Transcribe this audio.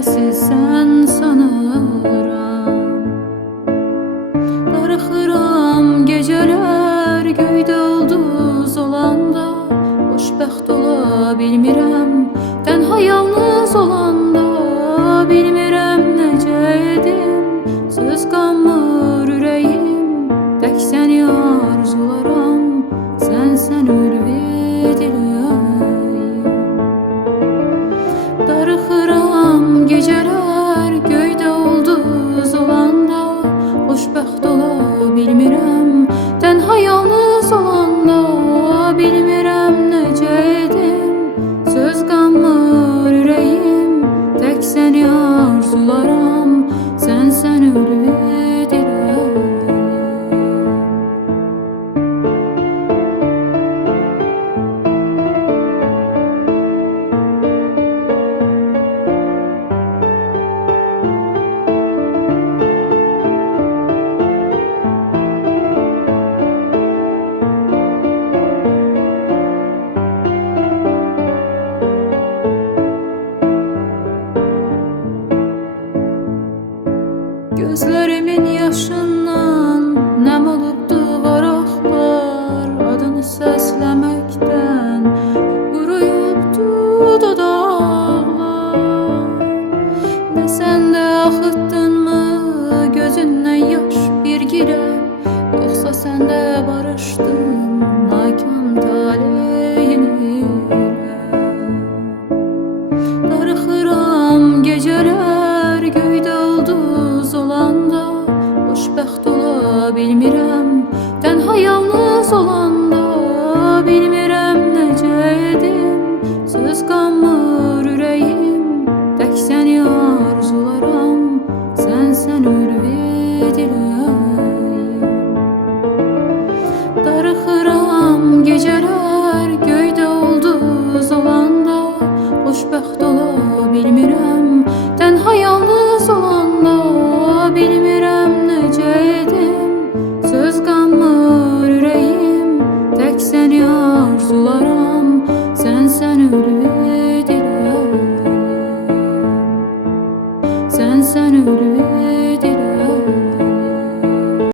çarəsiz sən sanıram. Darıxıram gecələr göydə ulduz olanda, xoşbəxt ola bilmirəm tənha yalnız olanda. Bilmirəm necə edim, söz qanmır ürəyim, tək səni arzularam, sənsən ülvi diləyim. Darıxıram gecələr göydə ulduz olanda, xoşbəxt ola bilmirəm tənha yalnız olanda. Bilmirəm necə edim, söz qanmır ürəyim, tək səni arzularam, sənsən ülvi diləyim. Gözlərimin yaşından nəm olubdu varaqlar, adını səsləməkdən quruyubdu dodaqlar. Nə sən də axıtdınmı gözündən yaş bir girə, yoxsa sən də barışdın nakan taleyin ilə. Darıxıram gecələr göydə ulduz olanda, xoşbəxt ola bilmirəm tənha yalnız olanda. Bilmirəm necə edim, söz qanmır ürəyim, tək səni arzularam, sənsən ülvi diləyim. Darıxıram gecələr göydə ulduz olanda, xoşbəxt ola bilmirəm tənha yalnız olanda. Bilmirəm necə edim, söz qanmır ürəyim, tək səni arzularam, sənsən ülvi diləyim, sənsən ülvi